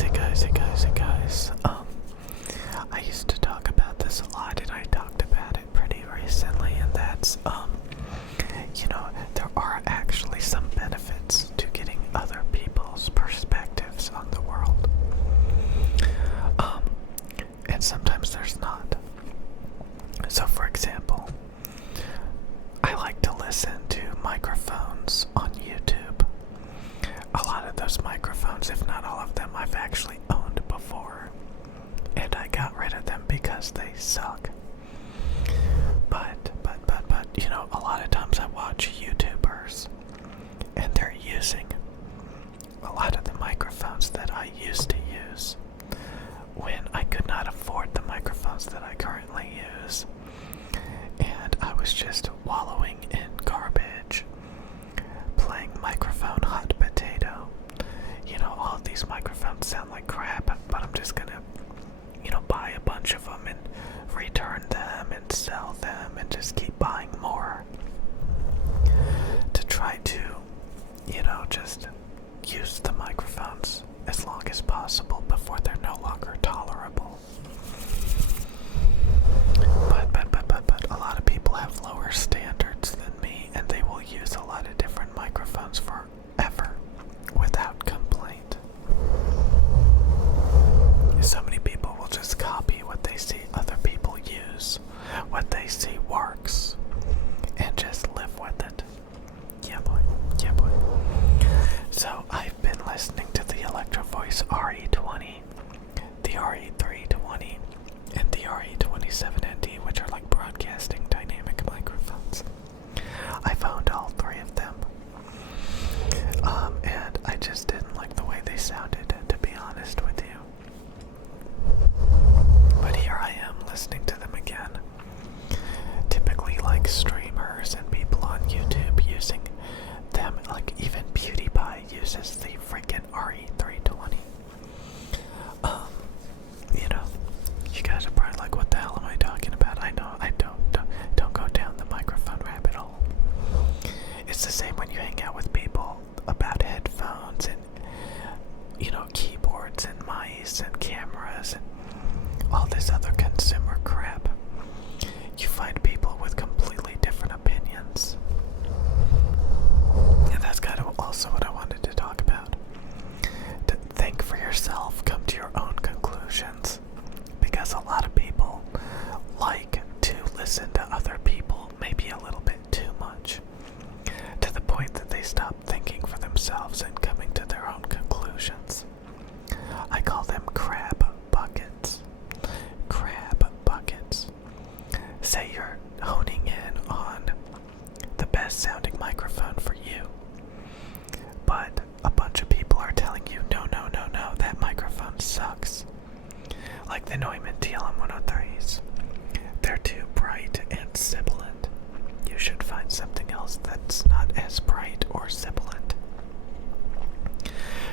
hey guys. I used to talk about this a lot, and I talked about it pretty recently, and that's, there are actually some benefits to getting other people's perspectives on the world. And sometimes there's not. So, for example, I like to listen to microphones on YouTube. A lot of those microphones, if not all of them, I've actually owned before, and I got rid of them because they suck. But, a lot of times I watch YouTubers, and they're using a lot of the microphones that I used to use when I could not afford the microphones that I currently use. And I was just wallowing in garbage, playing microphone hot potato. All of these microphones sound like crap, but I'm just gonna, buy a bunch of them and return them and sell them and just keep buying more to try to, just use the microphones as long as possible before they're no longer tolerable. But a lot of people have lower standards than me, and they will use a lot of different microphones forever without complaint. So many people will just copy what they see other people use, what they see works, and just live with it. Yeah boy. So I've been listening to the Electro Voice RE20, the RE320, and the RE27ND, which are like broadcasting dynamic microphones. I've owned all three of them, and I just didn't like the way they sounded, to be honest with you. But here I am listening to them again. Typically like streamers and people on YouTube using them, like even PewDiePie uses the freaking RE320. You guys are probably like, what the hell am I talking about? I know, I don't go down the microphone rabbit hole. It's the same when you hang out with people about headphones and, keyboards and mice and cameras and all this other consumer crap. You find people with completely different opinions. And that's kind of also what I wanted to talk about. To think for yourself, come to your own conclusions. Because a lot of people like to listen to other people maybe a little bit too much, to the point that they stop thinking for themselves and coming to their own conclusions. I call them crab buckets. Crab buckets. Say you're honing in on the best sounding microphone for you, but a bunch of people are telling you, no, that microphone sucks. Like the Neumann TLM103s. They're too bright and sibilant. You should find something else that's not as bright or sibilant.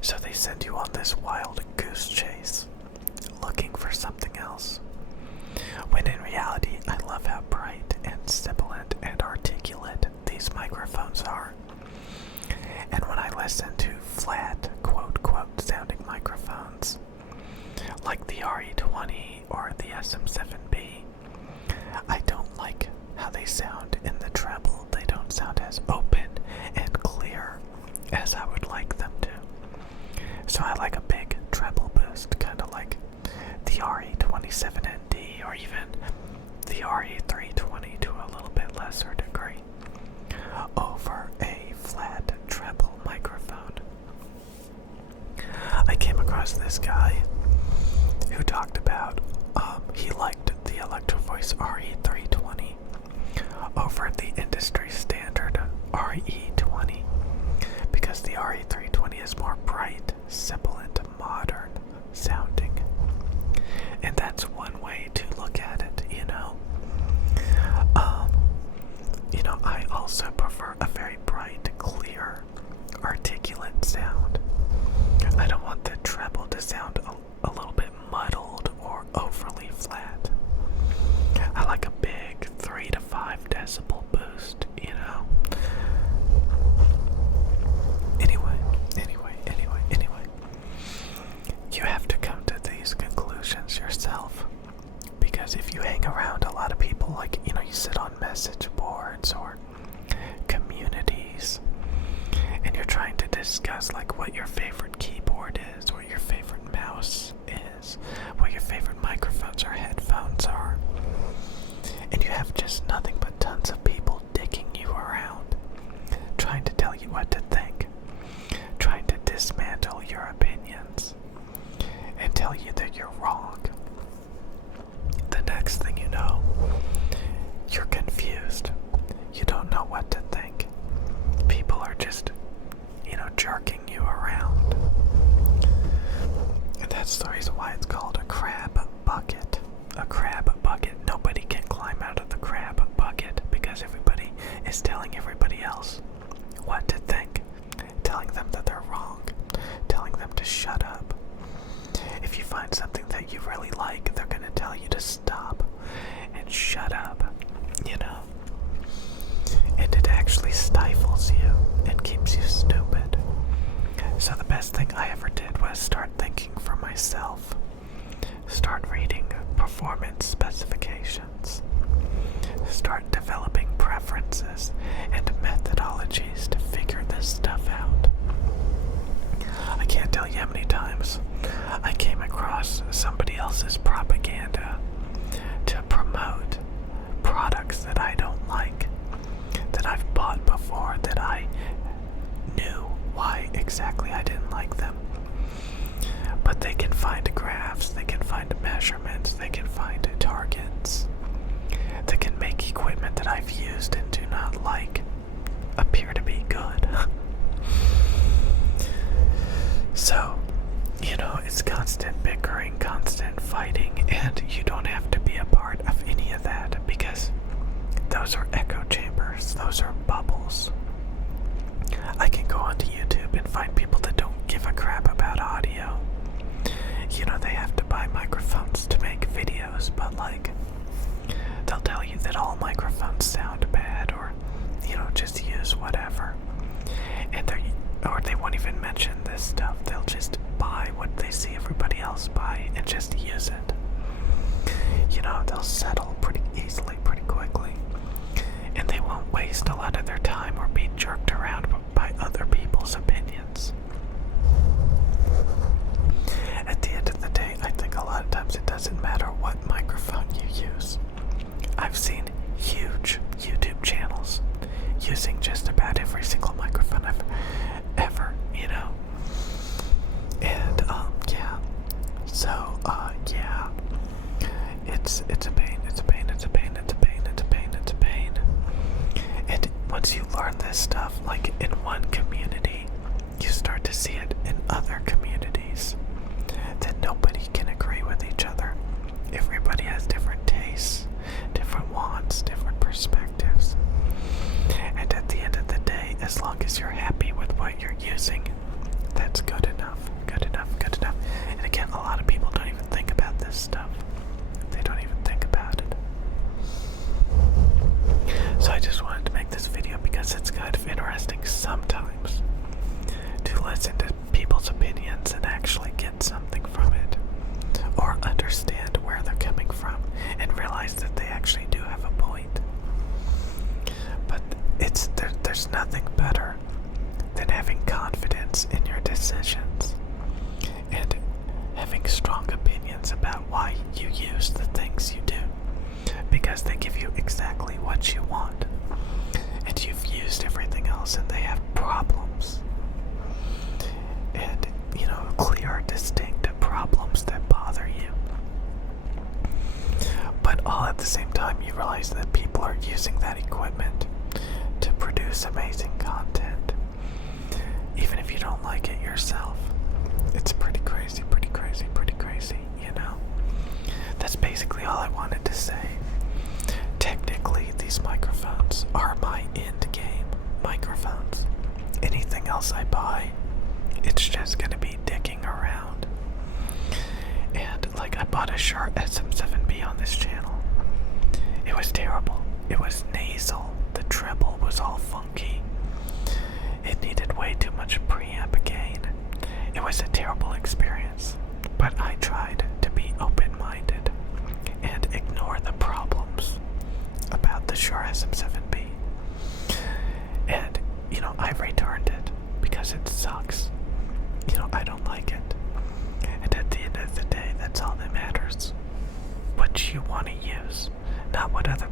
So they send you on this wild goose chase, looking for something else. When in reality, I love how bright and sibilant and articulate these microphones are. And when I listen to flat, quote, sounding microphones, like the RE20 or the SM7B, I don't like how they sound in the treble. They don't sound as open and clear as I would like them to. So I like a big treble boost, kind of like the RE27ND or even the RE320 to a little bit lesser degree, over a flat treble microphone. I came across this guy who talked about he liked the Electro Voice RE320 over the industry standard RE20 because the RE320 is more bright, sibilant, modern sounding. And that's one way to look at it, I also prefer a very bright, clear, articulate sound. I don't want the treble to sound a little bit muddled or overly flat. I like a big 3 to 5 decibel boost, Anyway. You have discuss like what your favorite keyboard is, what your favorite mouse is, what your favorite microphones or headphones are. And you have just nothing but tons of people dicking you around, trying to tell you what to think, trying to dismantle your opinions, and tell you that you're wrong. The next thing you know, you're confused. You don't know what to think. People are just, jerking you around. And that's the reason why it's called a crab bucket. A crab bucket. Nobody can climb out of the crab bucket because everybody is telling everybody else what to think, telling them that they're wrong, telling them to shut up. If you find something that you really like, they're going to tell you to stop and shut up, And it actually stifles you and keeps you stupid. So the best thing I ever did was start thinking for myself. Start reading performance specifications. Start developing preferences and methodologies to figure this stuff out. I can't tell you how many times I came across somebody else's propaganda to promote products that I don't like, that I've bought before, that I knew why exactly I didn't like them. But they can find graphs, they can find measurements, they can find targets, they can make equipment that I've used and do not like appear to be good. So, it's constant bickering, constant fighting, and you don't have to be a part of any of that because those are echo chambers, those are bubbles. I can go onto YouTube and find people that don't give a crap about audio. They have to buy microphones to make videos, but they'll tell you that all microphones sound bad, or, just use whatever. Or they won't even mention this stuff. They'll just buy what they see everybody else buy and just use it. They'll settle pretty easily, pretty quickly. And they won't waste a lot of their time or be jerked around by other people's opinions. At the end of the day, I think a lot of times it doesn't matter what microphone you use. I've seen huge YouTube channels using just about every single microphone I've ever, And, yeah. So, yeah. It's a pain, it's a pain, it's a pain, it's a pain, it's a pain, it's a pain. And once you learn this stuff, in one community, you start to see it in other communities. That nobody can agree with each other. Everybody has different tastes, different wants, different perspectives. And at the end of the day, as long as you're happy with what you're using, that's good enough, good enough, good enough. And again, a lot of people don't even think about this stuff. They don't even think about it. So I just wanted to make this video because it's kind of interesting sometimes to listen to people's opinions and actually get something from it, or understand where they're coming from and realize that they actually do have a point. But there's nothing better than having confidence in your decisions and having strong opinions about why you use the things you do, because they give you exactly what you want, and you've used everything else and they have problems, and clear, distinct problems that bother you. But all at the same time, you realize that people are using that equipment to produce amazing content, even if you don't like it yourself. It's pretty crazy, pretty crazy, pretty crazy, That's basically all I wanted to say. Technically, these microphones are my end game microphones. Anything else I buy, it's just gonna be dicking around. And I bought a Shure SM7B on this channel. It was terrible. It was nasal. The treble was all funky. It needed way too much preamp gain. It was a terrible experience. But I tried to be open-minded and ignore the problems about the Shure SM7B. And, I returned it because it sucked. you want to use, not what other